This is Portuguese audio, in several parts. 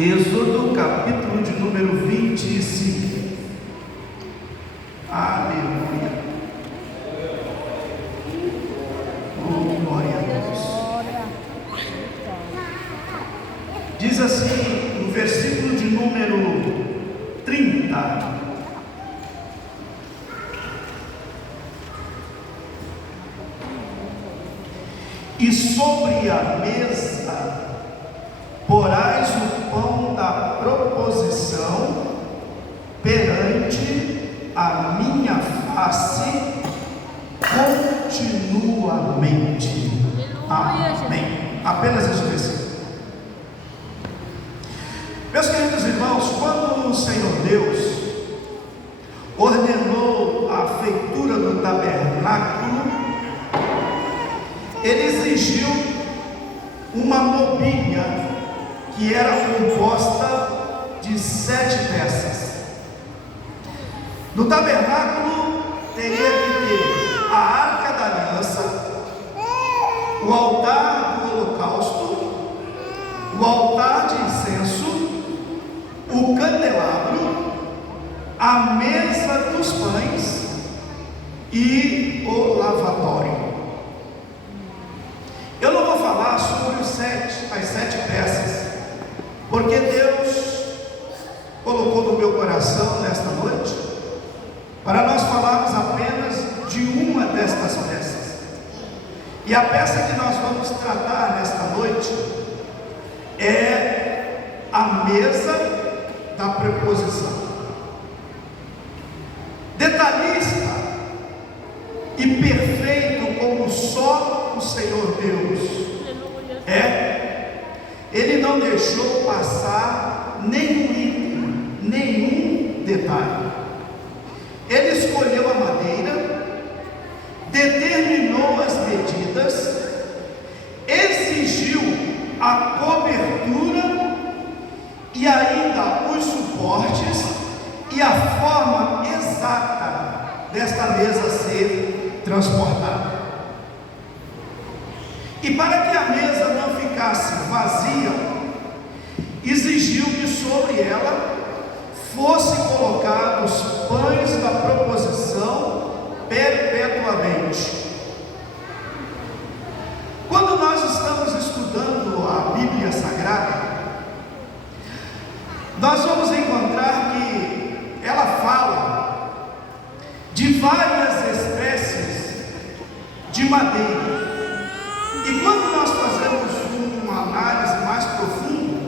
Êxodo, capítulo de número 25. Aleluia. Oh, glória a Deus. Diz assim, no versículo de número 30. E sobre a mesa porás o pão da proposição perante a minha face continuamente. Amém. Apenas esse versículo. Meus queridos irmãos, quando o Senhor Deus ordenou a feitura do tabernáculo, Ele exigiu uma mobília que era composta de 7 peças. No tabernáculo teria que ter a arca da aliança, o altar do holocausto, o altar de incenso, o candelabro, a mesa dos pães e o lavatório. Eu não vou falar sobre as 7 peças, porque Deus colocou no meu coração nesta noite para nós falarmos apenas de uma destas peças. E a peça que nós vamos tratar nesta noite é a mesa da preposição. Detalhista e perfeito como só o Senhor Deus Ele não deixou passar nenhum item, nenhum detalhe. Ele escolheu a madeira, determinou as medidas, exigiu a cobertura e ainda os suportes e a forma exata desta mesa ser transportada. E para que a mesa não ficasse vazia, exigiu que sobre ela fosse colocados pães da proposição perpetuamente. Quando nós estamos estudando a Bíblia Sagrada, nós vamos encontrar que ela fala de várias espécies de madeira. E quando nós fazemos uma análise mais profunda,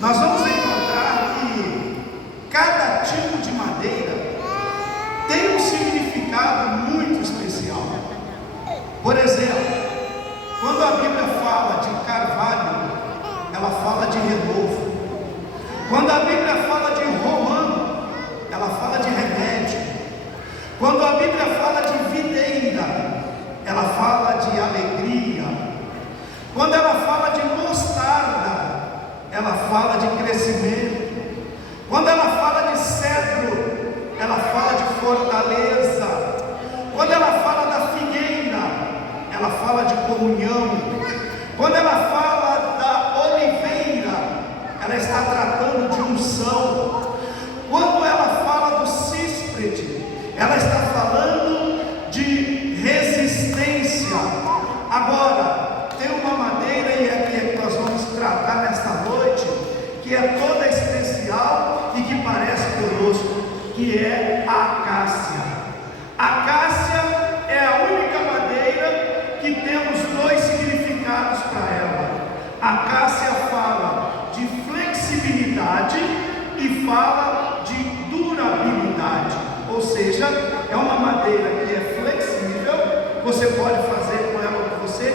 nós vamos encontrar que cada tipo de madeira tem um significado muito especial. Por exemplo, quando a Bíblia fala de carvalho, ela fala de renovo. Quando a Bíblia fala de romano, ela fala de remédio. Quando a Bíblia fala de videira, ela fala de alegria. Quando ela fala de mostarda, ela fala de crescimento. Quando ela fala de cedro, ela fala de fortaleza. Quando ela fala da figueira, ela fala de comunhão. Quando ela fala da oliveira, ela está tratando de unção. Quando ela fala do císprede, ela está falando de resistência. Agora, tem uma madeira, e aqui é que nós vamos tratar nesta noite, que é toda especial e que parece conosco, que é a acácia. A acácia é a única madeira que temos 2 significados para ela. A acácia fala de flexibilidade e fala de durabilidade, ou seja, é uma madeira que é flexível, você pode fazer com ela o que você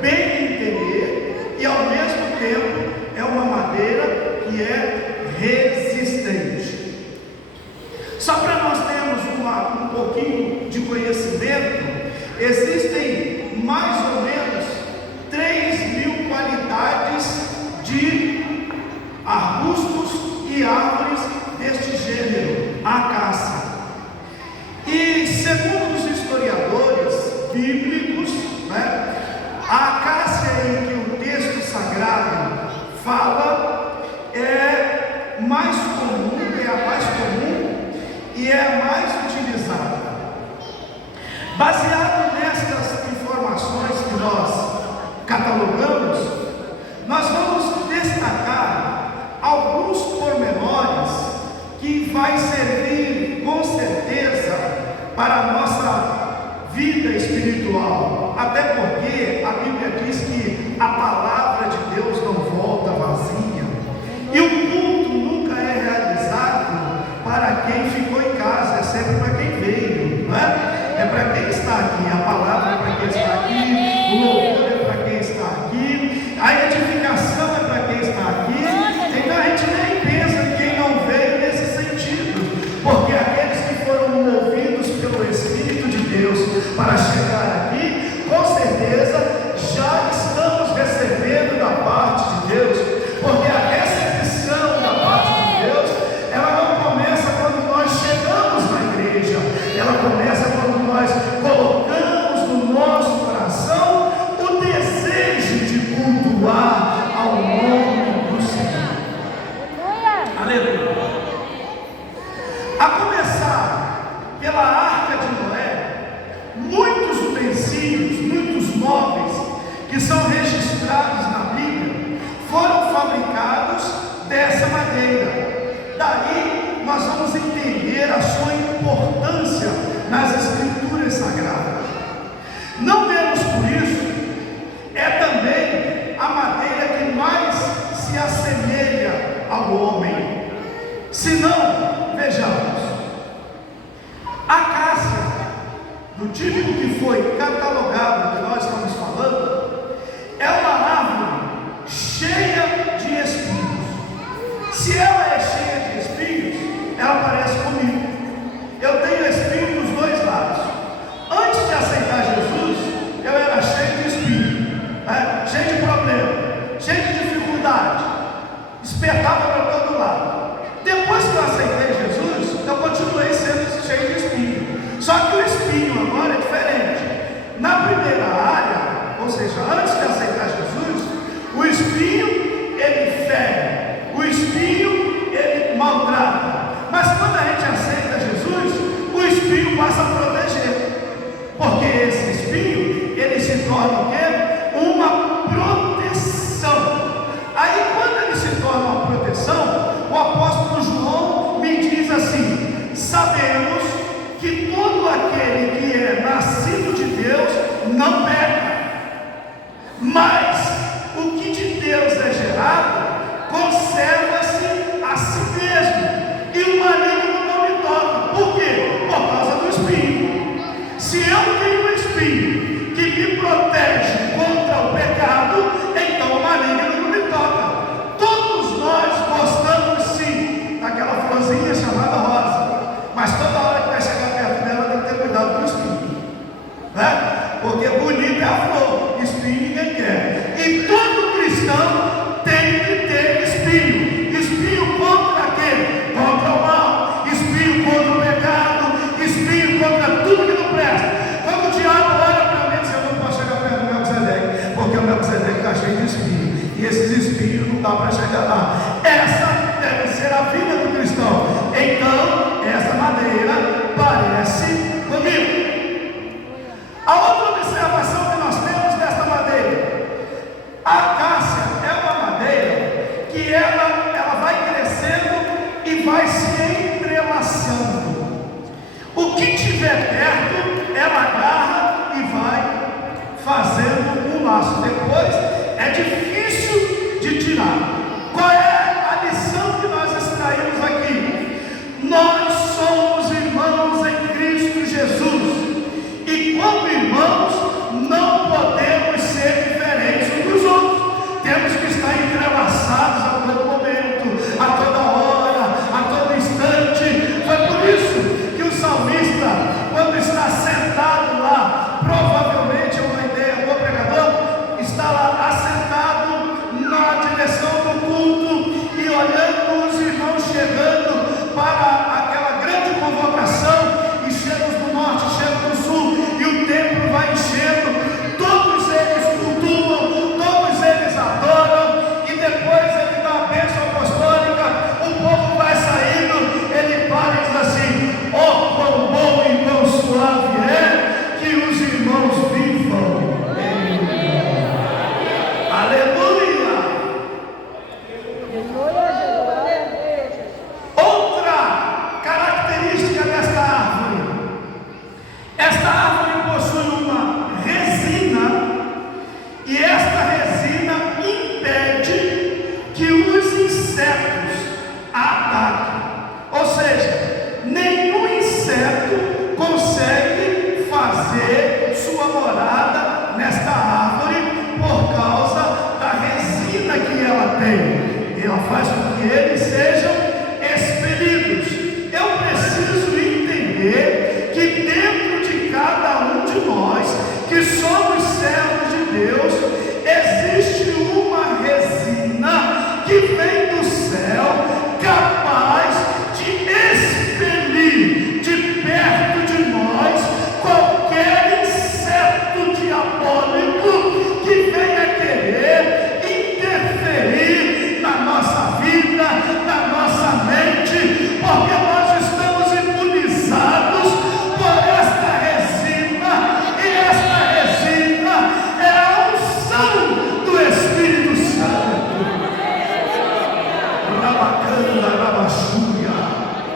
bem entender, e ao mesmo tempo é uma madeira que é resistente. Só para nós termos um pouquinho de conhecimento, existem mais ou menos 3.000 qualidades de arbustos e árvores deste gênero, a acácia. E segundo os historiadores bíblicos, a acácia em que o texto sagrado fala é catalogamos, nós vamos destacar alguns pormenores que vai servir com certeza para a nossa vida espiritual, até porque a Bíblia diz que a palavra de Deus não volta vazia, e o culto nunca é realizado para quem ficou em casa, é sempre para quem veio, não é? É para quem está aqui, a palavra é para quem está aqui, o louvor é para quem está aqui, a edificação é para quem está aqui. Então a gente nem pensa em quem não veio nesse sentido, porque aqueles que foram movidos pelo Espírito de Deus para chegar aqui, com certeza já estamos recebendo da parte de Deus, porque a recepção da parte de Deus, ela não começa quando nós chegamos na igreja, ela começa quando nós colocamos no nosso coração o desejo de cultuar ao nome do Senhor. Aleluia. A começar pela arca de Noé, muitos utensílios, muitos móveis que são registrados na Bíblia foram fabricados dessa madeira. Daí nós vamos entender a sua importância nas Escrituras Sagradas. Não menos por isso, é também a madeira que mais se assemelha ao homem. Se não, vejamos, a acácia, do tipo que foi catalogado, que nós estamos falando, é uma árvore cheia de espinhos. Se ela é cheia de espinhos, ela parece comigo. Eu tenho espinho dos dois lados. Antes de aceitar Jesus, eu era cheio de espinho, cheio de problema, cheio de dificuldade, espetava para todo lado. Depois que eu aceitei Jesus, eu continuei sendo cheio de espinho. Só que o espinho agora é diferente. Na primeira área, ou seja, antes de aceitar Jesus, o espinho ele fere, o espinho ele maltrata. Mas quando a gente aceita Jesus, o espinho passa a proteger, porque esse espinho ele se torna o quê? Uma proteção. Aí quando ele se torna uma proteção, o apóstolo João me diz assim: sabemos que todo aquele que é nascido de Deus não peca, mas o que de Deus é gerado conserva-se a si mesmo, e o maligno não me toca. Por quê? Por causa do espinho. Se eu tenho um espinho que me protege contra o pecado, então o maligno não me toca. Todos nós gostamos sim daquela florzinha chamada rosa, mas toda hora que vai chegar perto dela tem que ter cuidado com o espinho, né? Porque bonita é a flor, espinho ninguém quer. E todo cristão tem que ter espinho. Espinho contra quê? Contra o mal, espinho contra o pecado, espinho contra tudo que não presta. Quando o diabo olha para mim e diz: eu não posso chegar perto do Melquisedeque, porque o Melquisedeque está cheio de espinho, e esses espinhos não dá para chegar lá. Essa deve ser a vida do cristão. Então, essa madeira parece comigo. A outra observação que nós temos desta madeira: a acácia é uma madeira que ela vai crescendo e vai se entrelaçando. O que tiver perto, ela agarra e vai fazendo um laço. Depois é difícil de tirar. Qual é a lição que nós extraímos aqui? Nós somos irmãos em Cristo Jesus, e como irmãos não podemos ser diferentes uns dos outros. Temos que estar entrelaçados a todo momento, a toda hora, a todo instante. Foi por isso que o salmista, quando está sentado lá, provavelmente é uma ideia do pregador, está lá assentado na direção do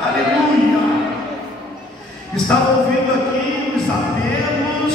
Aleluia. Estava ouvindo aqui os apelos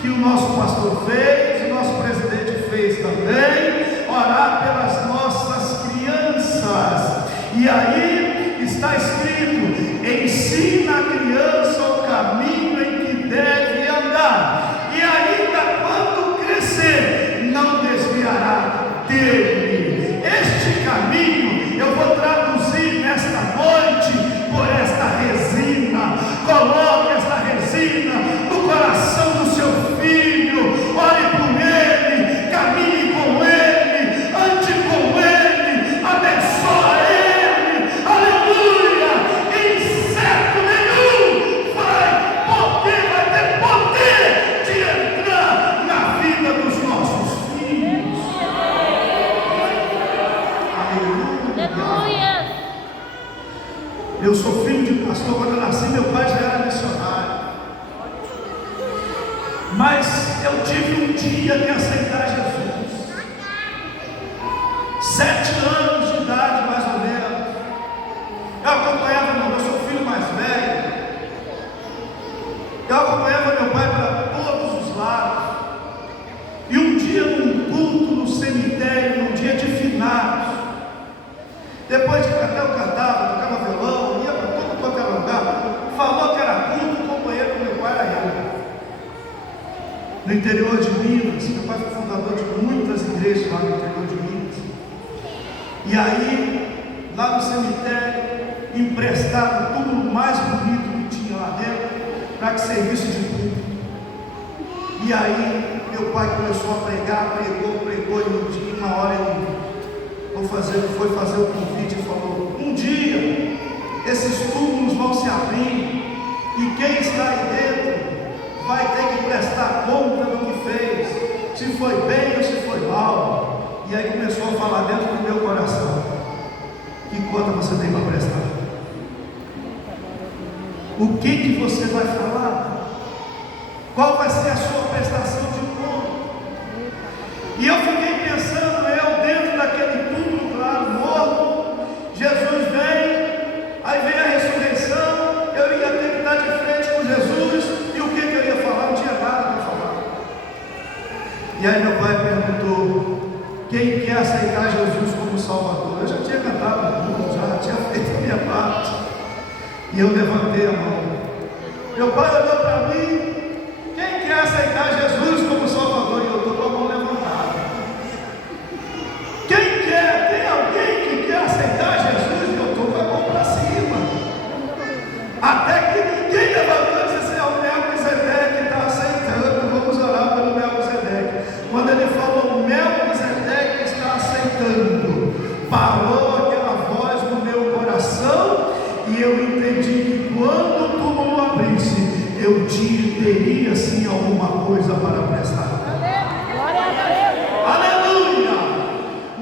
que o nosso pastor fez, o nosso presidente fez também, orar pelas nossas crianças. E aí está escrito: ensina a criança o caminho em que deve andar, e ainda quando crescer, não desviará dele. Este caminho eu vou traduzir nesta noite por esta resina. Coloque esta resina no coração do seu filho, ore por ele, caminhe com ele, ande com ele, abençoe ele, aleluia. Inseto nenhum vai ter poder de entrar na vida dos nossos filhos. Aleluia. Eu sou filho de pastor. Quando eu nasci, meu pai já era missionário. Mas eu tive um dia de aceitar Jesus. 7 anos de idade, mais ou menos. Eu acompanhava eu sou o filho mais velho. Eu acompanhava meu pai para todos os lados. E um dia, num culto no cemitério, num dia de finados, depois que até eu cantava, tocava violão, ia para todo quanto era lugar, falou que era culto, o companheiro do meu pai era eu. No interior de Minas, meu pai foi fundador de muitas igrejas lá no interior de Minas. E aí, lá no cemitério, emprestaram o túmulo mais bonito que tinha lá dentro, para que serviço de culto. E aí, meu pai começou a pregar, pregou, e um dia, uma hora ele foi fazer o convite e falou: um dia esses túmulos vão se abrir e quem está aí dentro vai ter que prestar conta do que fez, se foi bem ou se foi mal. E aí começou a falar dentro do meu coração: que conta você tem para prestar? O que você vai falar? Qual vai ser a sua prestação de conta? E eu fiquei pensando, eu dentro daquele túmulo lá, morto, Jesus vem, aí vem a ressurreição, eu ia ter que estar de frente com Jesus, e o que eu ia falar? Não tinha nada para falar. E aí meu pai perguntou: quem quer aceitar Jesus como Salvador? Eu já tinha cantado muito, já tinha feito a minha parte, e eu levantei a mão. Meu pai olhou para mim: quem quer aceitar Jesus como Salvador? E eu estou com a mão levantada. Tem alguém que quer aceitar Jesus? E eu estou com a mão para cima. Até que ninguém levantou e disse assim: é o Melquisedeque que está aceitando, vamos orar pelo Melquisedeque. Quando ele falou Melquisedeque está aceitando, parou aquela voz no meu coração, e eu entendi que quando o túmulo abrisse, eu teria sim alguma coisa para prestar. Aleluia!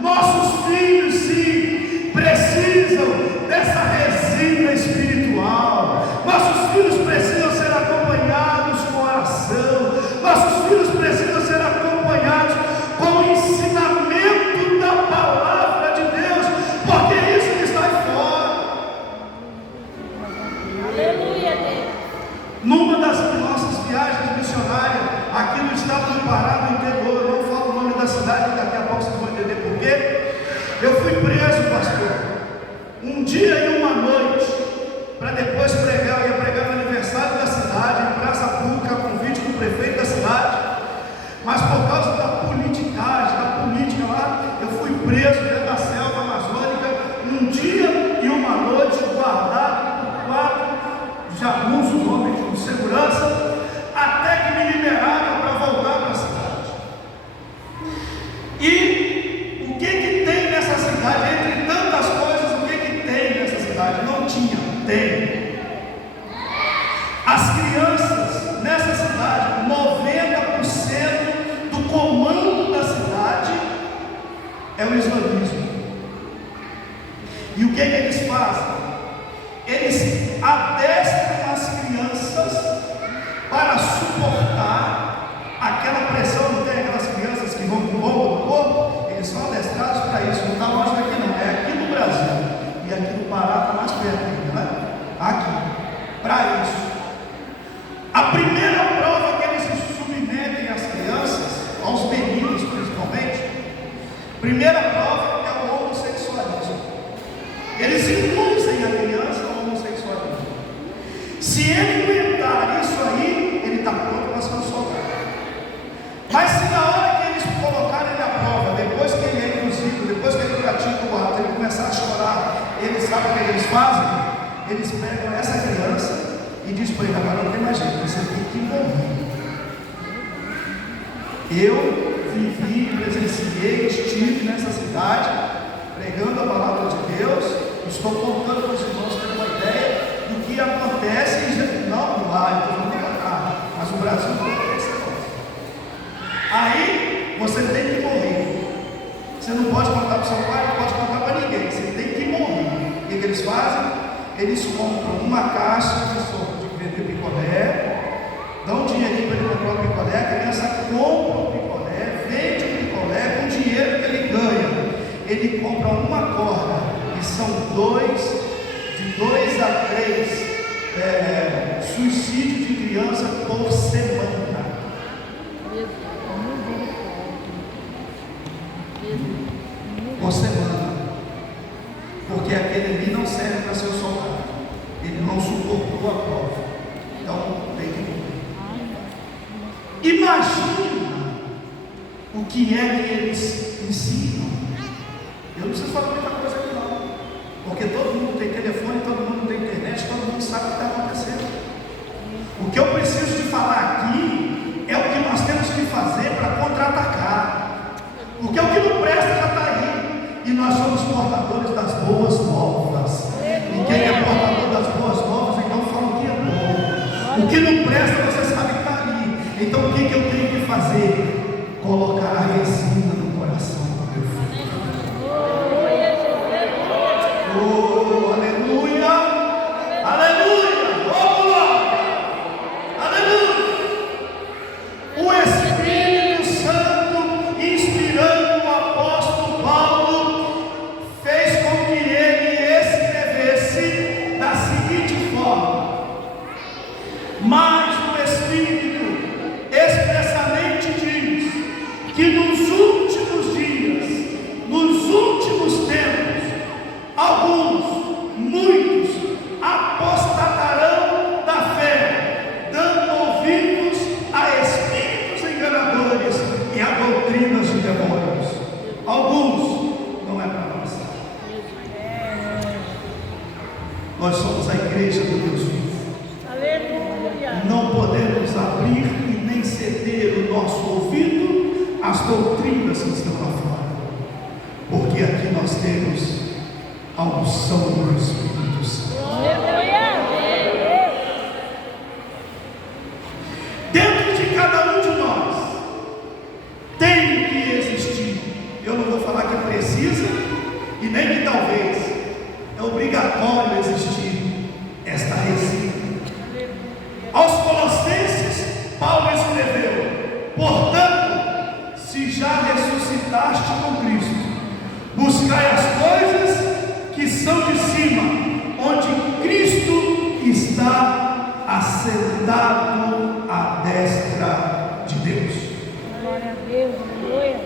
Nossos filhos sim precisam dessa resina espiritual. Nossos filhos precisam ser acompanhados com oração. Nossos filhos precisam ser acompanhados com o ensinamento da palavra de Deus, porque é isso que está aí fora. Aleluia, Deus. Numa das nossas viagens missionárias, aqui no estado do Pará, no interior, eu não falo o nome da cidade, daqui a pouco vocês vão entender por quê. Eu fui preso, pastor, um dia e uma noite, para depois pregar. Eu ia pregar no aniversário da cidade, em praça pública, a convite do prefeito da cidade, mas por causa da politicagem, da política lá, eu fui preso dentro da selva amazônica, um dia e uma noite, guardado por 4 jagunços, homens de segurança, até que me liberaram para voltar para a cidade. E o que tem nessa cidade? Entre tantas coisas, o que tem nessa cidade? Não tinha, tem. As crianças nessa cidade, 90% do comando da cidade é o islamismo. E o que eles fazem? Eles adestram as crianças para suportar aquela pressão. Não tem aquelas crianças que vão com bomba no corpo? Eles são adestrados para isso. Não está longe daqui não, é aqui no Brasil. E Primeira prova é o homossexualismo. Eles induzem a criança ao homossexualismo. Se ele aguentar isso aí, ele está pronto para ser um soldado. Mas se na hora que eles colocarem ele à prova, depois que ele é induzido, depois que ele pratica o ato, ele começar a chorar, eles sabem o que eles fazem? Eles pegam essa criança e dizem para ele: agora não tem mais jeito, você tem que morrer. Eu vivi, presenciei, estive nessa cidade pregando a palavra de Deus. Estou contando para os irmãos terem uma ideia do que acontece. E dizem: não, lá, eu estou falando para cá, mas o Brasil não tem esse negócio. Aí você tem que morrer. Você não pode contar para o seu pai, não pode contar para ninguém. Você tem que morrer. O que eles fazem? Eles compram uma caixa de sopa de vender picolé, dão um dinheirinho para ele comprar o picolé, a criança compra o picolé, vende o picolé com o dinheiro que ele ganha. Ele compra uma corda, e são de 2 a 3 suicídios de criança por semana. Por semana. Porque aquele ali não serve para ser o soldado. Ele não suportou a prova. Então tem que morrer. Imagina o que é que eles ensinam. Eu não preciso falar muita coisa aqui não. Porque todo mundo tem telefone, todo mundo tem internet, todo mundo sabe o que está acontecendo. O que eu preciso de falar aqui é o que nós temos que fazer para contra-atacar. Porque o que não presta já está aí. E nós somos portadores das boas novas. E quem é portador das boas novas, então fala o que é bom. O que não presta, você sabe que está ali. Então o que eu tenho que fazer? Colocar a resina no coração do meu filho. Oh, aleluia! Aleluia! Oh, glória! Aleluia! O Espírito Santo, inspirando o apóstolo Paulo, fez com que ele escrevesse da seguinte forma: mas o Espírito expressamente diz que nos últimos dias, nos últimos tempos, alguns, muitos, apostatarão da fé, dando ouvidos a espíritos enganadores e a doutrinas de demônios. Alguns, não é para nós. Nós somos a igreja do Deus vivo. Aleluia. Não podemos abrir e nem ceder o nosso ouvido às doutrinas que estão lá fora. Porque aqui nós temos a unção do Espírito Santo. Dentro de cada um de nós tem que existir. Eu não vou falar que precisa e nem que talvez. É obrigatório existir esta resina. Aos Colossenses, Paulo escreveu: portanto, se já ressuscitaste com Cristo, buscai as coisas que são de cima, onde Cristo está assentado à destra de Deus. Glória a Deus, aleluia.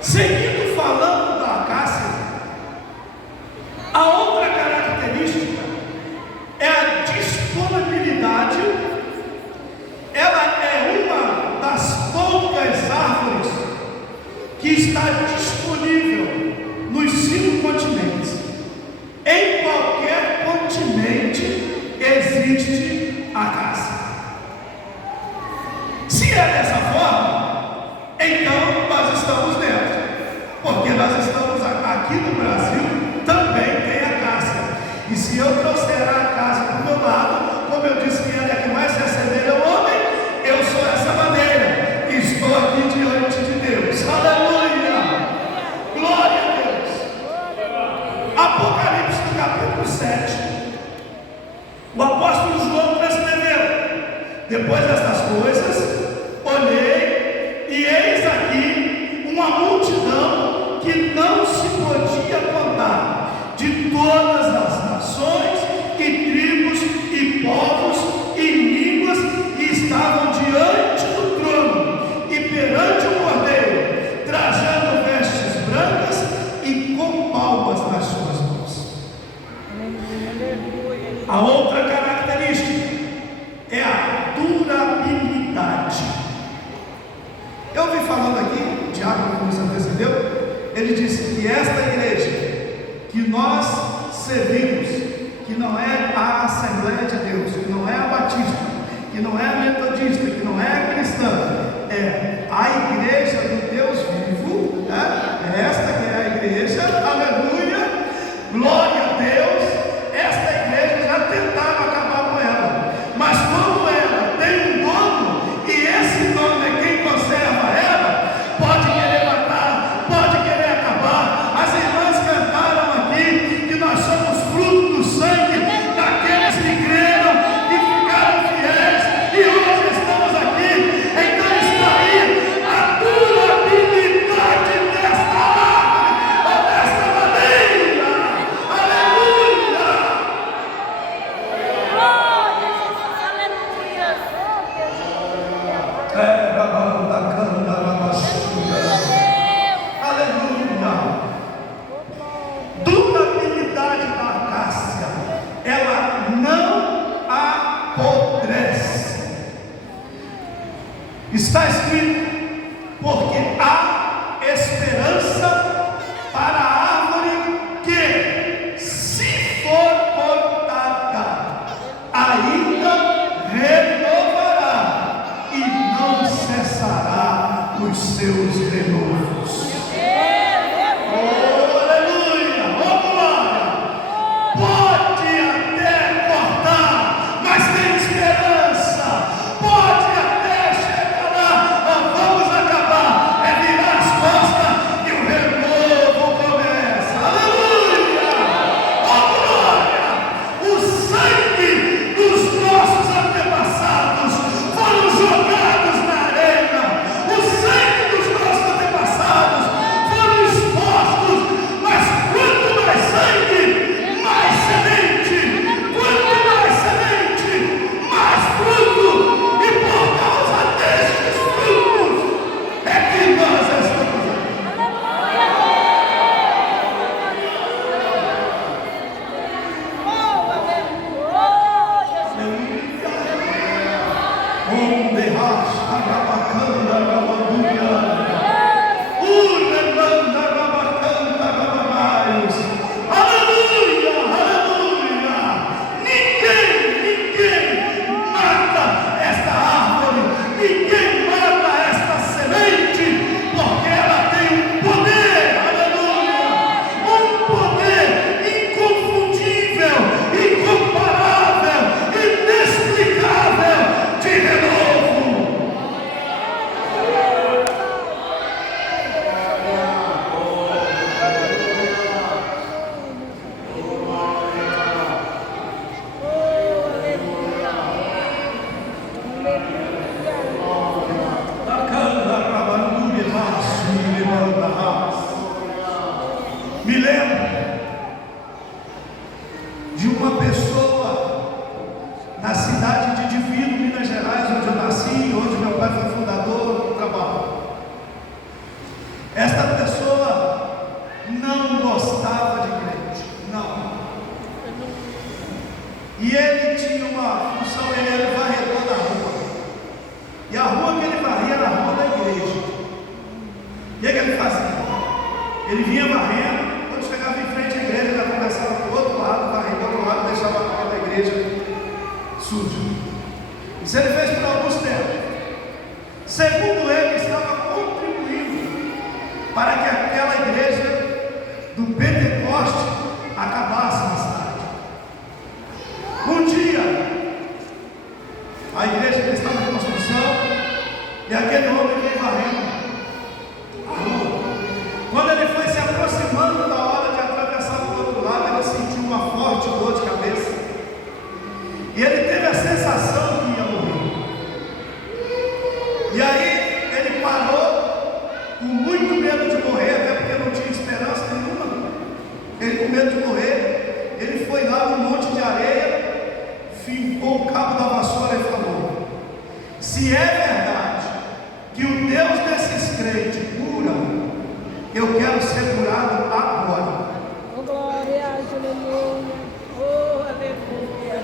Seguindo falando da acácia, a outra característica é a disponibilidade. Ela é uma das poucas árvores que está disponível nos 5 continentes. Em qualquer continente existe acácia. Se é dessa forma, então nós estamos dentro. Porque nós estamos aqui no Brasil, também tem acácia. E se eu trouxer a acácia para o meu lado, como eu disse que ela é a que mais se assemelha ao homem, eu sou essa maneira. Estou aqui diante de Deus. Aleluia! Glória a Deus! Apocalipse no capítulo 7. O apóstolo João escreveu: depois destas coisas, olhei e eis aqui uma multidão que não se podia contar, de todas as nações e tribos e povos e línguas, e estavam diante do trono e perante o Cordeiro. ele disse que esta igreja que nós servimos, que não é a Assembleia de Deus, que não é a Batista, que não é a Metodista, que não é a cristã, é a igreja do Deus vivo, né? Esta que é a igreja, aleluia, glória a Deus. Esta igreja já tentaram acabar com ela, mas como ela tem um dono, e esse dono é quem conserva ela, pode querer matar, pode querer acabar. As irmãs cantaram aqui que nós somos fruto do sangue daqueles que creram e ficaram fiéis, e hoje estamos aqui. Então está aí a durabilidade desta árvore, ou desta madeira. Aleluia! Aleluia! Durabilidade da acácia, ela não apodrece. Está escrito: porque há esperança para a árvore que, se for cortada, ainda renovará e não cessará os seus renovos. Oh, aleluia! Oh, glória! Pode até cortar, mas tem esperança. Pode até chegar lá, mas vamos acabar. É virar as costas e o renovo começa. Aleluia! Oh, glória! O sangue dos nossos antepassados foram jogados na arena. O sangue dos nossos antepassados foram expostos. Mas quanto mais sangue, mais semente. Quanto mais semente, mais fruto. E por causa destes frutos é que nós estamos aqui. Onde racha rabacanda rabanduia, uremanda rabacanda rabamais. Aleluia, aleluia. Ninguém mata esta árvore, ninguém mata esta semente, porque ela tem um poder, aleluia, um poder inconfundível, incomparável, inexplicável de renovo. Me lembro de uma pessoa na cidade de Divino, Minas Gerais, onde eu nasci, onde meu pai foi fundador do trabalho. Esta pessoa não gostava de crente, não. E ele tinha uma função, ele era varredor da rua. E a rua que ele varria era a rua da igreja. E o que ele fazia? Ele vinha varrendo, quando chegava em frente à igreja, ele atravessava para o outro lado, varria para o outro lado, deixava a porta da igreja suja. Isso ele fez por alguns tempos. Segundo ele, estava contribuindo para que aquela igreja do Pentecoste acabasse na cidade. Um dia, a igreja que estava em construção, e aquele homem veio varrendo a rua. Quando ele foi se aproximando da hora de atravessar para o outro lado, ele sentiu uma forte dor de cabeça. E ele teve a sensação que ia morrer. E aí ele parou, com muito medo de morrer, até porque não tinha esperança nenhuma. Ele com medo de morrer, ele foi lá no monte de areia, fincou o cabo da vassoura e falou: se é verdade que o Deus desses crentes cura, eu quero ser curado agora. Oh, glória, aleluia. Oh, aleluia.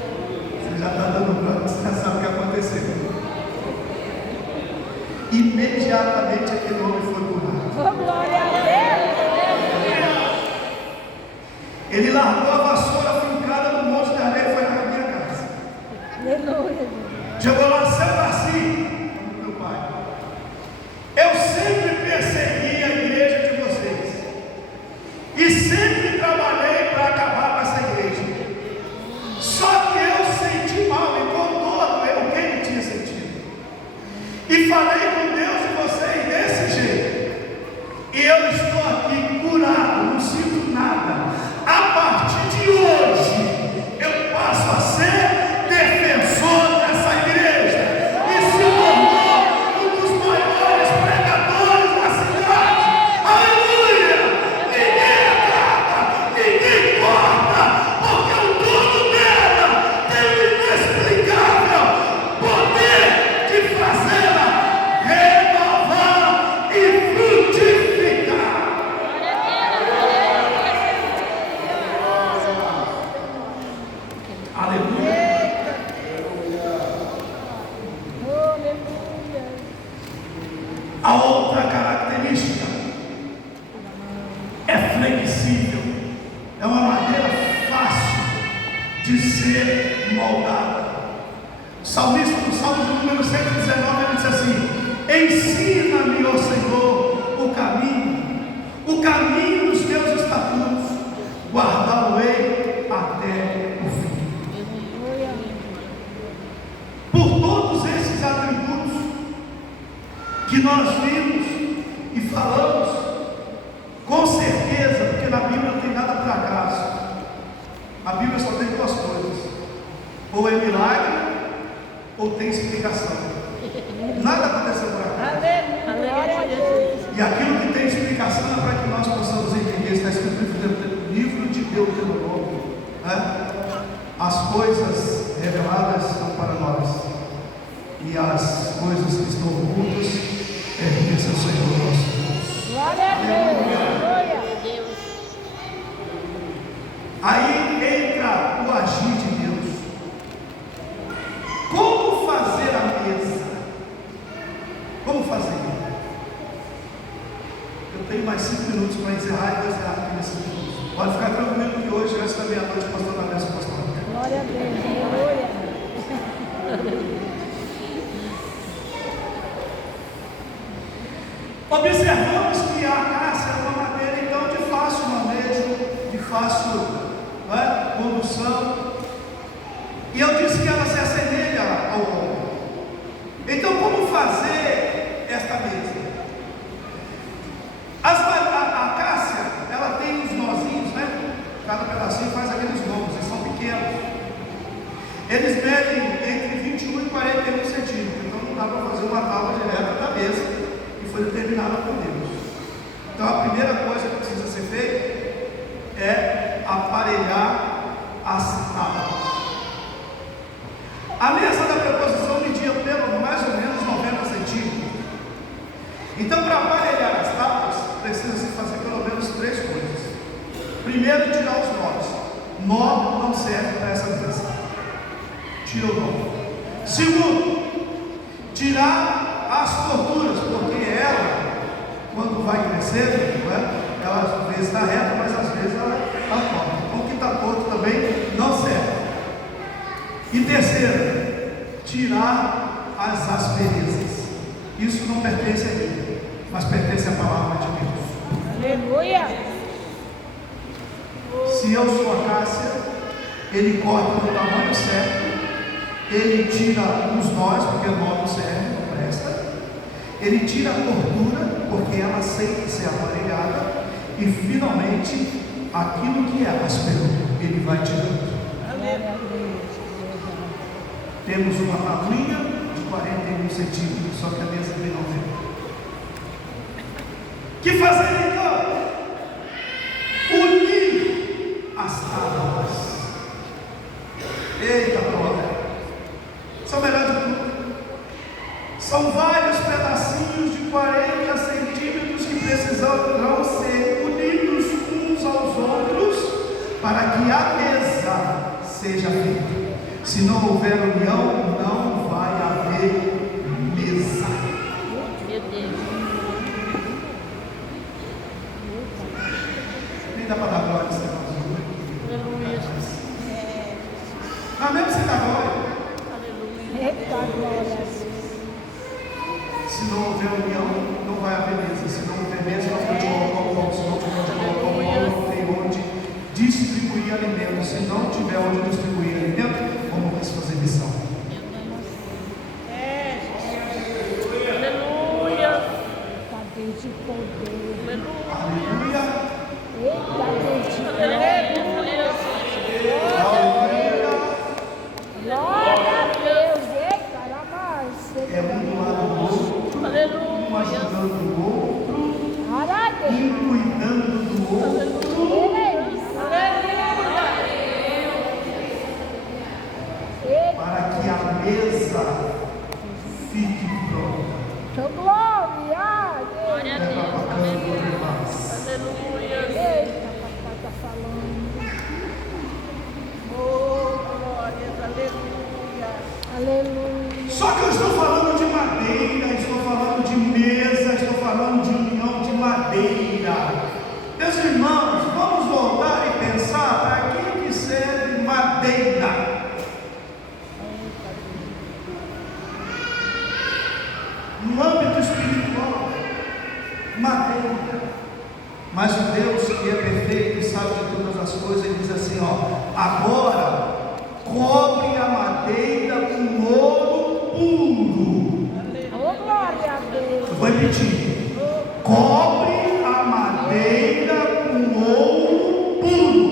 Você já está dando branco, você já sabe o que aconteceu. Imediatamente aquele homem foi curado. Oh, glória a Deus. Ele largou a vassoura fincada no monte de areia e foi na minha casa. Aleluia. Chegou lá, seu Darcy, meu pai. Eu sempre persegui a igreja de vocês. E sempre trabalhei para acabar com essa igreja. Só que eu senti mal e contou o que ele tinha sentido. E falei com Deus de vocês desse jeito. E eu estou aqui curado, não sinto nada. A partir de hoje, eu passo a ser defensor dessa igreja. E se tornou um dos maiores pregadores da cidade. Aleluia! Ninguém acaba, ninguém corta, porque o dono dela tem o inexplicável poder de fazê-la renovar e frutificar. Aleluia. Aleluia. A outra característica é flexível, é uma maneira fácil de ser moldada. O salmista, no Salmo de número 119, ele diz assim: ensina-me, ó Senhor, o caminho dos teus estatutos, guardá-lo-ei até o fim. Por todos esses atributos que nós vimos e falamos, com certeza, porque na Bíblia não tem nada por acaso. A Bíblia só tem duas coisas: ou é milagre, ou tem explicação. Nada aconteceu por acaso. Aleluia. E aquilo que tem explicação é para que nós possamos entender. Está escrito no livro de Deuteronômio, né? As coisas reveladas são para nós, e as coisas que estão ocultas pertencem ao Senhor nosso Deus. Glória a Deus. Aí entra o agir de Deus. Como fazer a mesa? Como fazer? Eu tenho mais 5 minutos para encerrar e vou encerrar aqui nesses minutos. Pode ficar tranquilo que hoje, antes da meia-noite, o pastor da mesa apostólica. Glória a Deus. Aleluia. Observamos que a acácia é uma madeira então de fácil manejo, de fácil condução. E eu disse que ela se assemelha ao homem. Então, como fazer esta mesa? A acácia, ela tem uns nozinhos, né? Cada pedacinho faz aqueles gomos, eles são pequenos. Eles medem entre 21 e 41 centímetros. Então não dá para fazer uma tábua direta da mesa que foi determinada por Deus. Então a primeira coisa que precisa ser feita é aparelhar as tábuas. A mesa da preposição media pelo mais ou menos 90 centímetros. Então, para aparelhar as tábuas, precisa-se fazer pelo menos 3 coisas. Primeiro, tirar os nós. Nó não serve para essa mesa. Tira o nó. Segundo, tirar as torturas, porque ela, quando vai crescendo, ela às vezes está reta, mas às vezes ela torta. Então, o que está torto também não serve. E terceiro, tirar as asperezas. Isso não pertence a mim, mas pertence à palavra de Deus. Aleluia. Se eu sou a acácia, ele corta no tamanho certo, ele tira os nós, porque o nó não serve, não presta, ele tira a gordura, porque ela sempre ser aparelhada, e finalmente, aquilo que é áspero, ele vai tirando. Temos uma tabuinha de 41 centímetros, só que a mesa também não vem. Que fazer então? Unir as tábuas. Eita, brother! São melhor de tudo. São vários pedacinhos de 40 centímetros que precisarão ser unidos uns aos outros para que a mesa seja feita. Se não houver união, não vai haver mesa. Meu Deus. Nem dá para dar glória a esse negócio. Deus de poder. Aleluia. Eita, Deus de poder. Glória a Deus. Eita, era mais. É um do lado do outro, um ajudando o outro, um cuidando do outro, para que a mesa fique pronta. Glória a Deus. É bacana demais. Eita, papai está falando. Aleluia. Só que eu estou falando de madeira, estou falando de mesa, estou falando de união de madeira. Meus irmãos, vamos voltar e pensar para que serve madeira. No âmbito espiritual, madeira. Mas o Deus que é perfeito e sabe de todas as coisas, ele diz assim: agora cobre a madeira com ouro puro. Glória a Deus. Vou repetir: cobre a madeira com ouro puro.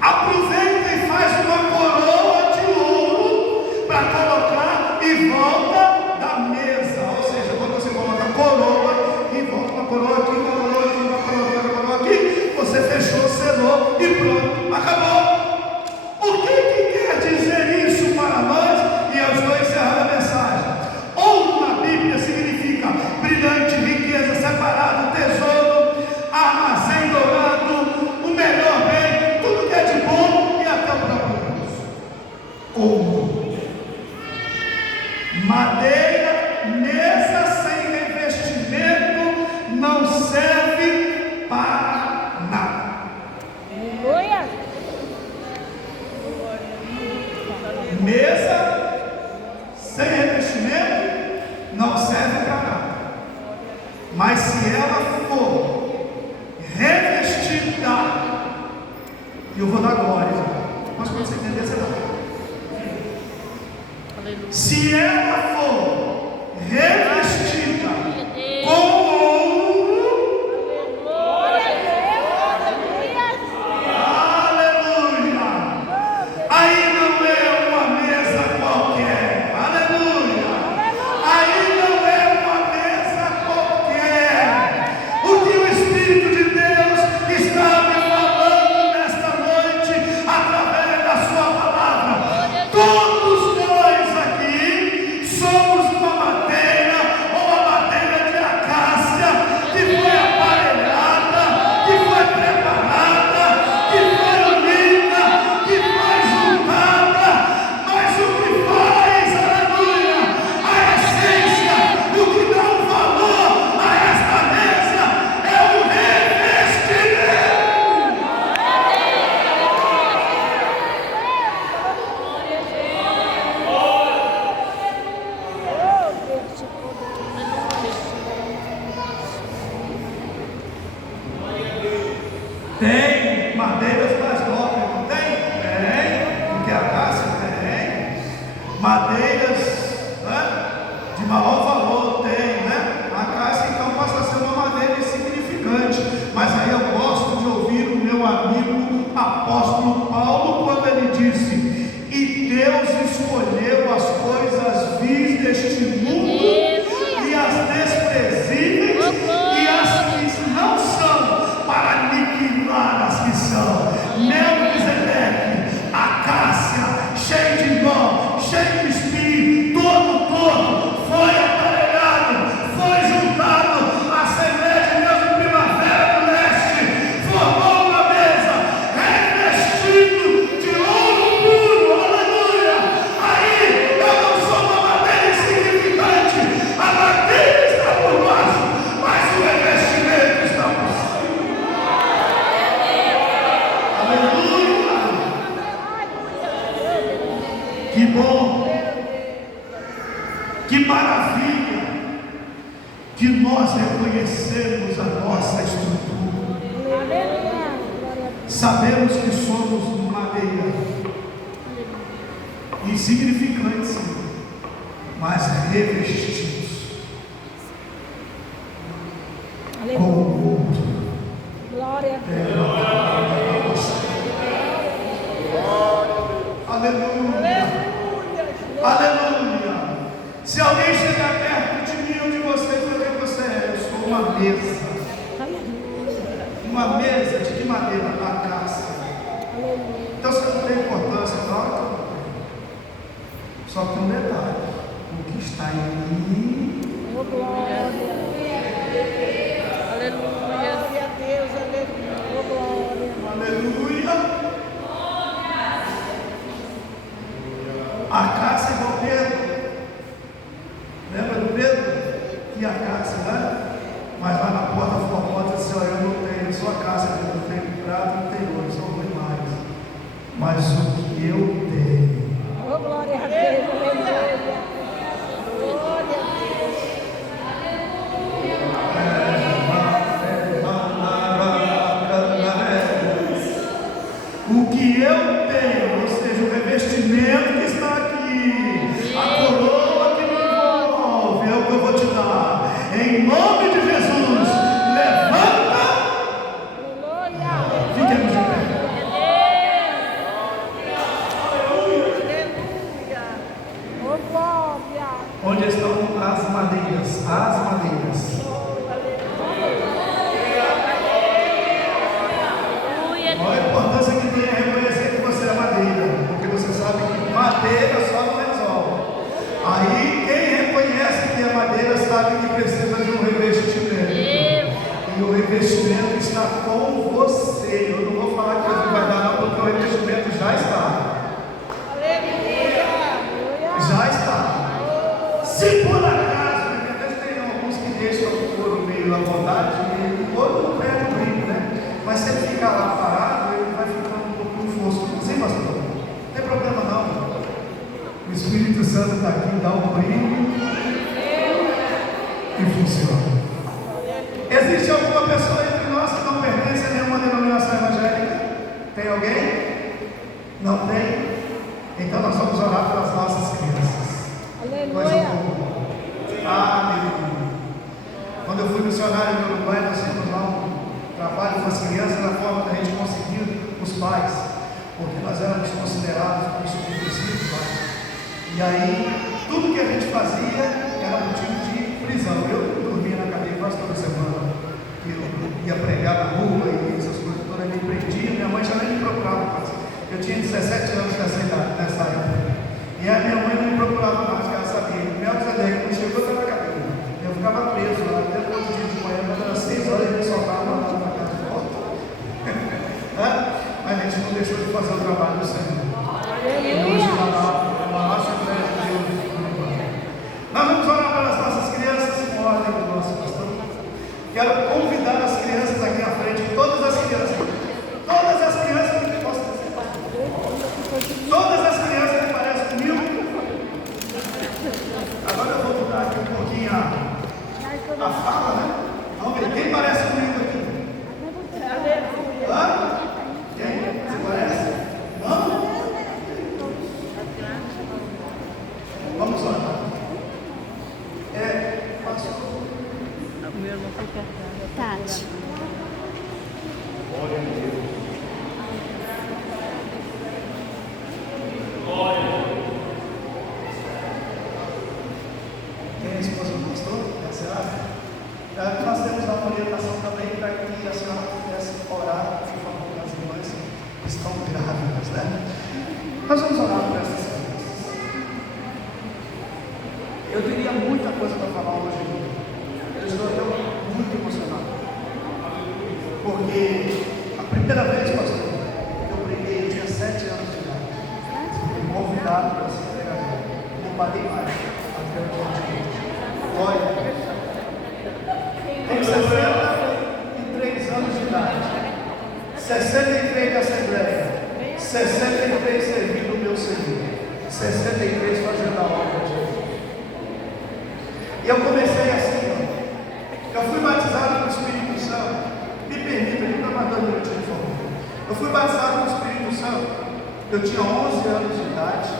Aproveita e faz uma coroa de ouro para colocar em volta da mesa. Ou seja, quando você coloca a coroa e volta uma coroa aqui, uma coroa aqui, uma coroa aqui, você fechou, selou e pronto, acabou. O que quer dizer isso para nós? E eu estou encerrando a mensagem. Ouro na Bíblia significa brilhante, riqueza, separado, tesouro, armazém dourado, o melhor bem, tudo que é de bom e até o próprio Deus. Ouro. Madeira, mesa sem revestimento não serve para nada. Aleluia. Mesa sem revestimento não serve para nada. Mas se ela for revestida, eu vou dar glória. Mas quando você entender, você dá. Se ela for revestida com ouro, aleluia, aí não é uma mesa qualquer, aleluia, aí não é uma mesa qualquer. O que o Espírito de Deus está me falando nesta noite, através da sua palavra, todos nós aqui somos uma madeira, ou uma madeira de acácia, que foi aparelhada, que foi preparada, que foi unida, que foi juntada, mas o que faz, aleluia, a essência, o que dá o valor a esta mesa é o revestimento. Tem madeiras mais nobres, não tem? Tem, porque a acácia tem. Madeiras, né, de maior valor tem, né? A acácia então passa a ser uma madeira insignificante. Mas aí eu gosto de ouvir o meu amigo apóstolo Paulo quando ele disse: e Deus escolheu as coisas vis deste mundo e as desprezíveis e as que não são, para aniquilar as que são. Melquisedeque, acácia, cheio de mão, cheio de espinho, todo foi aparelhado, foi juntado. A Assembleia de Deus em Primavera do Leste formou uma mesa revestido de ouro puro, aleluia. Aí eu não sou uma madeira insignificante, a madeira está por baixo, mas o revestimento está por cima. Aleluia. Que bom, que maravilha, que nós reconhecemos a nossa estrutura, sabemos que somos madeira, insignificante sim, mas revestidos com Aleluia. o outro. Glória a Deus. Aleluia. Aleluia. Se alguém chegar perto de mim ou de você, o que você é? Eu sou uma mesa. Uma mesa de que madeira? Acácia. Então você não tem importância, claro que não tem. Só que um detalhe: o que está em mim. Oh, glória. Aleluia. Glória a Deus. Aleluia. Oh, glória. Aleluia. Acácia igual Pedro. Lembra do Pedro? E acácia, né? Mas lá na porta falou a porta e disse: olha, eu não tenho, só acácia, eu não tenho prata, não tenho ouro, só ruim mais. Mas o que eu tenho. Oh, glória a Deus. Aleluia. Glória a Deus. O que eu tenho, ou seja, o revestimento que está aqui, a coroa que me envolve, é o que eu vou te dar. Em nome de Jesus, levanta. Aleluia. Fiquemos de pé. Oh, glória. Onde estão as madeiras? As madeiras. Olha a importância que tem a reconhecer que você é madeira, porque você sabe que madeira só não resolve. Aí quem reconhece que é madeira sabe que precisa de um revestimento. E o revestimento está com você. Eu não vou falar que Deus vai dar não, porque o revestimento já está. Já está. Se por acaso, porque às vezes tem alguns que deixam o couro meio à vontade, e o couro não perde o brilho, né? Mas se ele ficar lá parado, ele vai ficando um pouquinho fosco. Sim, pastor? Não tem problema não. O Espírito Santo está aqui, dá um brilho e funciona. Existe alguma pessoa entre nós que não pertence a nenhuma denominação evangélica? Tem alguém? Não tem? Então nós vamos orar pelas nossas crianças. Aleluia. Aleluia. Quando eu fui missionário no Uruguai, nós fizemos lá um trabalho com as crianças da forma que a gente conseguiu os pais, porque nós éramos considerados como subversivos lá. E aí, tudo que a gente fazia era motivo de prisão. Eu dormia na cadeia quase toda semana, eu ia pregar na rua e essas coisas todas me prendiam. Minha mãe já nem me procurava mais. Eu tinha 17 anos nessa época. E a minha mãe não me procurava mais, porque ela sabia. Meu Zé quando chegou, eu estava na cadeia. Eu ficava preso lá, até o outro dia de manhã, quando era 6 horas, ele me soltava lá na casa de volta. Mas a gente não deixou de fazer o trabalho do Senhor. Nós vamos orar pelas nossas crianças, com ordem do nosso pastor. Quero convidar as crianças aqui à frente, todas as crianças que posso dizer, todas as crianças que parecem comigo. Agora eu vou mudar aqui um pouquinho a fala, né? Vamos ver, quem parece comigo aqui? Hã? Quem? Você parece? Não? Vamos orar. Pastor. O meu irmão foi perguntado. Tati. Glória a Deus. Glória. Quem é a esposa do pastor? É a senhora? Nós temos uma orientação também para que a senhora pudesse orar por favor das irmãs que estão grávidas, né? Nós vamos orar por essas crianças. Eu teria muita coisa para falar hoje. Eu estou muito emocionado. Porque a primeira vez, pastor, eu preguei, eu tinha 7 anos de idade. Fui convidado para ser pregador. Não parei mais até o dia de hoje. Glória a Deus. Tenho 63 anos de idade. 63 de Assembleia. 63 servindo o meu Senhor. 63 fazendo a obra de Deus. E eu comecei assim, ó. Eu fui batizado com o Espírito Santo. Me permita, ele está mandando eu te informar. Eu fui batizado com o Espírito Santo. Eu tinha 11 anos de idade.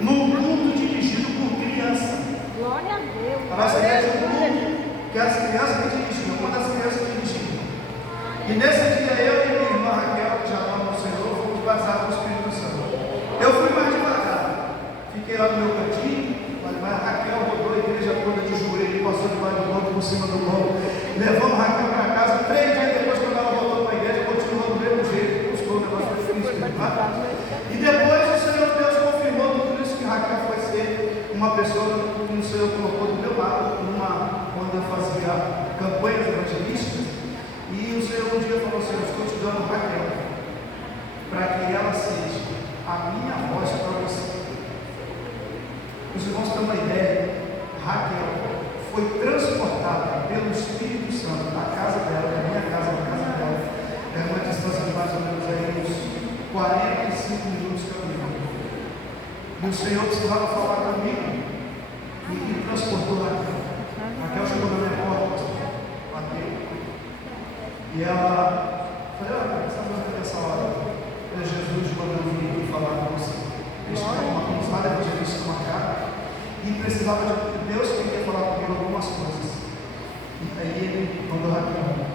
Num mundo dirigido por crianças. que as crianças que dirigiam, uma das crianças que dirigiam. E nesse dia eu e minha irmã Raquel, que já amava o Senhor, fomos batizados no Espírito Santo. Eu fui mais devagar, fiquei lá no meu cantinho, mas a Raquel rodou a igreja toda de joelho, passou debaixo do banco por cima do banco. Levamos Raquel para casa, 3 dias depois, quando ela voltou para a igreja, continuou do mesmo jeito, buscou o negócio do Espírito. E depois o Senhor Deus confirmou tudo isso, que Raquel foi ser uma pessoa que o Senhor colocou do meu lado, quando eu fazia campanhas evangelísticas. E o Senhor um dia falou assim: eu estou te dando Raquel, para que ela seja a minha voz para você. Os irmãos têm uma ideia, Raquel foi transportada pelo Espírito Santo da casa dela, da minha casa, da casa dela, é uma distância de mais ou menos aí uns 45 minutos caminhando. E o Senhor precisava falar comigo, e me transportou Raquel. Raquel chegou na minha porta, bateu, e ela falou: olha, o que você está fazendo nessa hora? É Jesus mandando vir aqui falar com você. Deixa eu ter uma cruzada evangelista numa cara, e precisava de Deus que queria falar comigo algumas coisas. E aí ele mandou Raquel.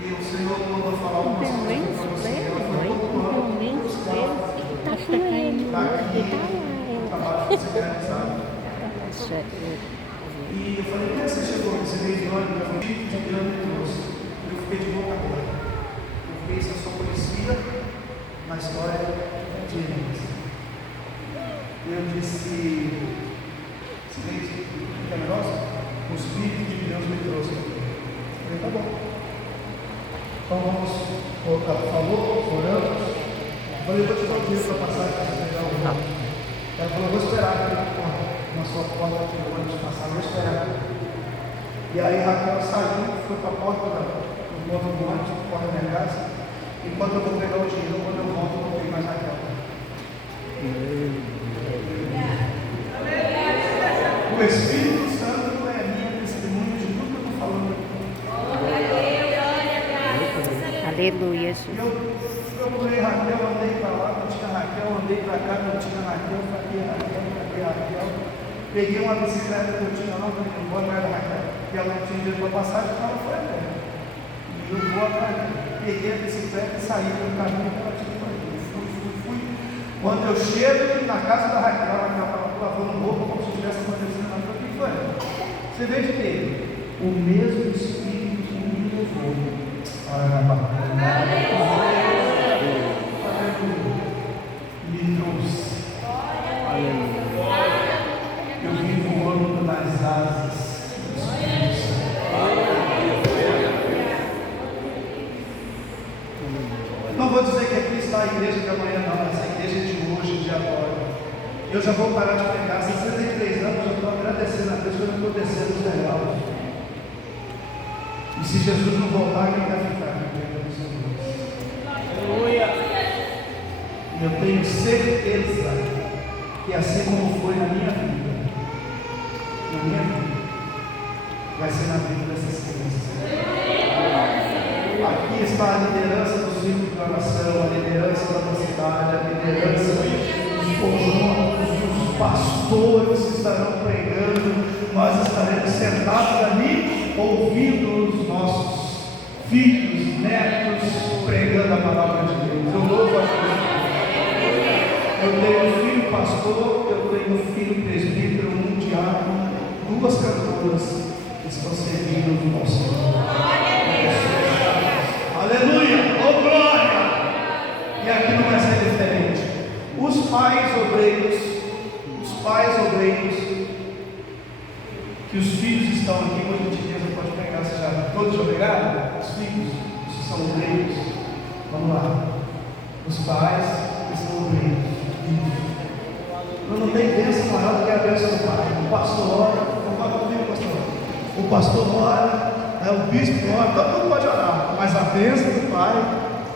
E o Senhor mandou falar algumas coisas para você. Ela foi todo ano, Tá com ele. está aqui, o trabalho que você realizado. E eu falei: como é que você chegou? Você veio de onde? Eu falei: de Deus me trouxe. Eu fiquei de boca aberta. Porque isso eu sou conhecida na história de Elias. Eu disse: silêncio, que é negócio? O Espírito de Deus me trouxe. Eu falei: tá bom. Então vamos colocar. Falou, oramos. Eu falei: vou te dar um dia para passar para você pegar o carro. Ela falou: vou esperar aqui na sua porta, que eu vou te passar, vou esperar. E aí Raquel saiu, foi para a porta do Morro do Monte, porta da minha casa. E quando eu vou pegar o dinheiro, quando eu volto, não tem mais Raquel. O Espírito Santo é a minha testemunha de tudo que eu estou falando. Aleluia, Jesus. Eu procurei Raquel, andei para lá, não tinha Raquel, andei para cá, não tinha Raquel, cadê Raquel? Peguei uma bicicleta que eu tinha lá, falei: não vou atrás da Raquel, porque ela não tinha dinheiro para passar, então ela foi a pé. E eu vou atrás dela. Peguei a bicicleta e saí do caminho que ela tinha para ir. Fui. Quando eu chego na casa da Raquel, a Raquel estava lavando roupa, como se estivesse acontecendo na frente. O que foi? Você vê de quê? O mesmo Espírito que me levou. Me trouxe. Eu vim voando nas asas do Espírito Santo. Não vou dizer que aqui está a igreja de amanhã, não, mas a igreja de hoje, de agora. Eu já vou parar de pregar. 63 anos, eu estou agradecendo a Deus que eu não estou descendo os degraus. E se Jesus não voltar, quem vai ficar? Aleluia! E eu tenho certeza que assim como foi na minha vida, vai ser na vida dessas crianças. Aqui está a liderança do círculo de oração, a liderança da cidade, a liderança dos conjuntos, dos pastores que estarão pregando. Nós estaremos sentados ali, ouvindo os nossos filhos, netos, pregando a palavra de Deus. Eu louvo a Deus. Eu tenho um filho pastor, eu tenho um filho presbítero, um diácono, 2 cantoras que estão servindo no nosso Senhor. Aleluia! Oh glória! E aqui não vai ser diferente. Os pais obreiros, que os filhos estão aqui, hoje a gente pode pegar, se já todos já pegaram? Os filhos, os que são obreiros, vamos lá. Os pais que são obreiros. Não tem bênção maior do que a bênção do pai. O pastor ora, concorda comigo, pastor? O pastor ora, o bispo ora, todo mundo pode orar, mas a bênção do pai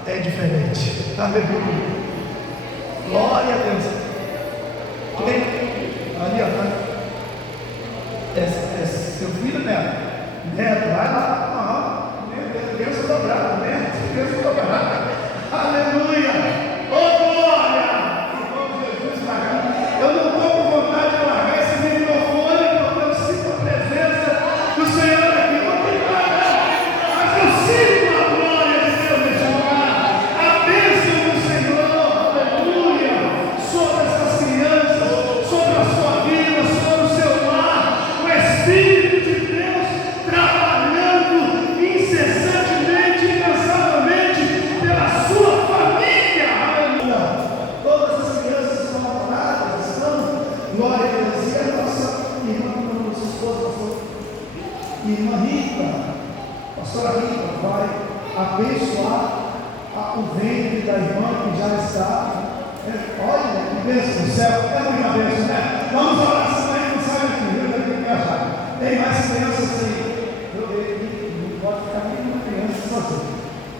é diferente. Aleluia. Glória a Deus. Ali, ó. É seu filho, Neto? Neto, vai lá. Bênção dobrada, Neto. Bênção dobrada. Aleluia. Oh, glória. Eu não estou com vontade de largar esse microfone, porque eu sinto a presença do Senhor aqui E irmã Rita, pastora Rita, vai abençoar o ventre da irmã que já está. Olha, que bênção do céu, é muita bênção, né? Vamos orar, senão não sai daqui, eu tenho que viajar. Tem mais crianças aí. Eu vejo aqui, não pode ficar nenhuma criança sozinha.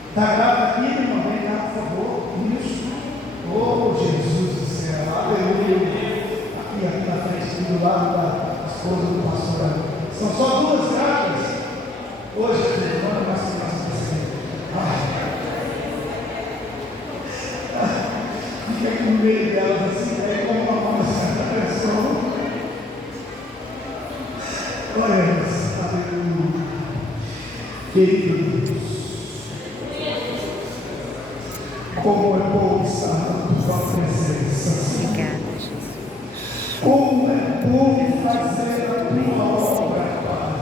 Está grávida aqui, irmã? Vem cá, por favor. Isso. Oh, Jesus do céu, aleluia. Aqui na frente, aqui do lado da esposa do pastor. São só duas grávidas. Hoje, a irmã, mais crianças para ser. Fica com medo delas assim, é como uma certa pessoa. Glória a Deus, aleluia. Querido Deus, como é bom estar na tua presença. Obrigada, Jesus. Como é bom fazer a tua obra, Pai.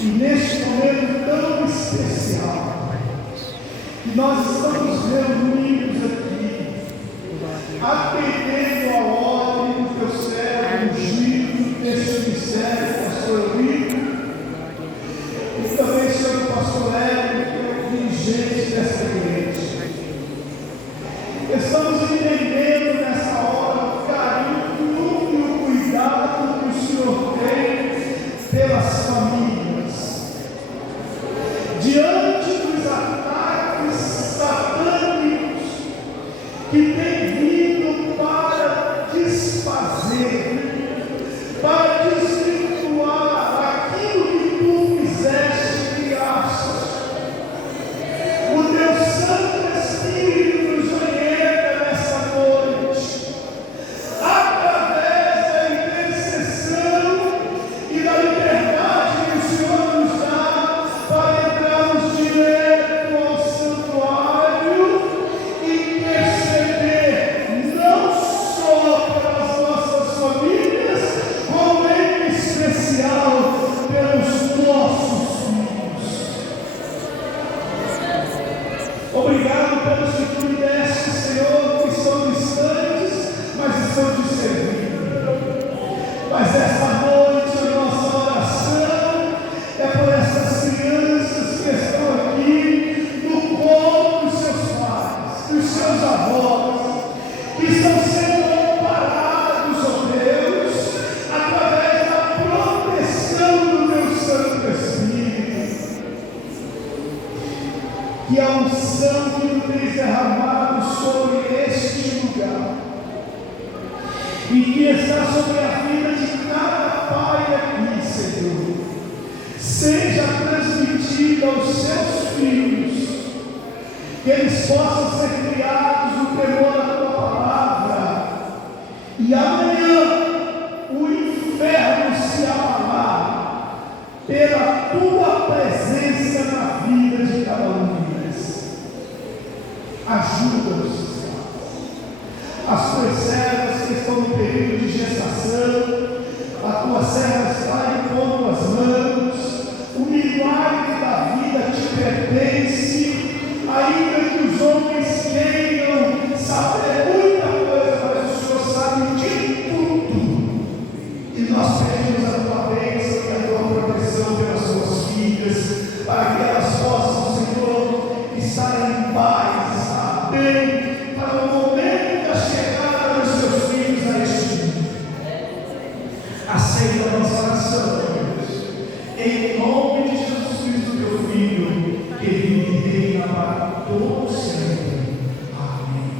E neste momento tão especial, que nós estamos reunidos aqui, atendendo a ordem do teu servo ungido deste ministério, pastor Eurico, e também sobre o pastor Hélio, que é o dirigente desta igreja. Estamos entendendo nessa hora o carinho e o cuidado que o Senhor tem pelas famílias. Diante dos ataques satânicos que têm vindo para desfazer, para desvirtuar aquilo que tu fizeste criaste. O teu Santo Espírito nos orienta nessa noite, através da intercessão e da liberdade que o Senhor nos dá para entrarmos direto ao santuário e interceder não só pelas nossas famílias, como em especial pelos nossos filhos. Obrigado pelos que tu me deste, Senhor, que são distantes, mas estão te servindo. Mas esta noite a nossa oração é por essas crianças que estão aqui no colo dos seus pais, dos seus avós, que estão sendo amparados, ó Deus, através da proteção do teu Santo Espírito. Que a unção que tu tens derramado sobre este lugar e que está sobre a vida de cada pai aqui, Senhor, seja transmitida aos seus filhos, que eles possam ser criados no temor da tua palavra, e amanhã o inferno se abalar pela tua presença na vida de cada um deles. Ajuda-nos, as tuas servas que estão no período de gestação, a tua serva está em tuas mãos, o milagre da vida te pertence, ainda que os homens queiram saber muita coisa, mas o Senhor sabe de tudo, e nós pedimos a tua bênção e a tua proteção pelas suas filhas, para que elas possam, Senhor, estar em paz, estar bem, para o momento da chegada dos seus filhos a este mundo. Aceita a nossa oração, Deus, em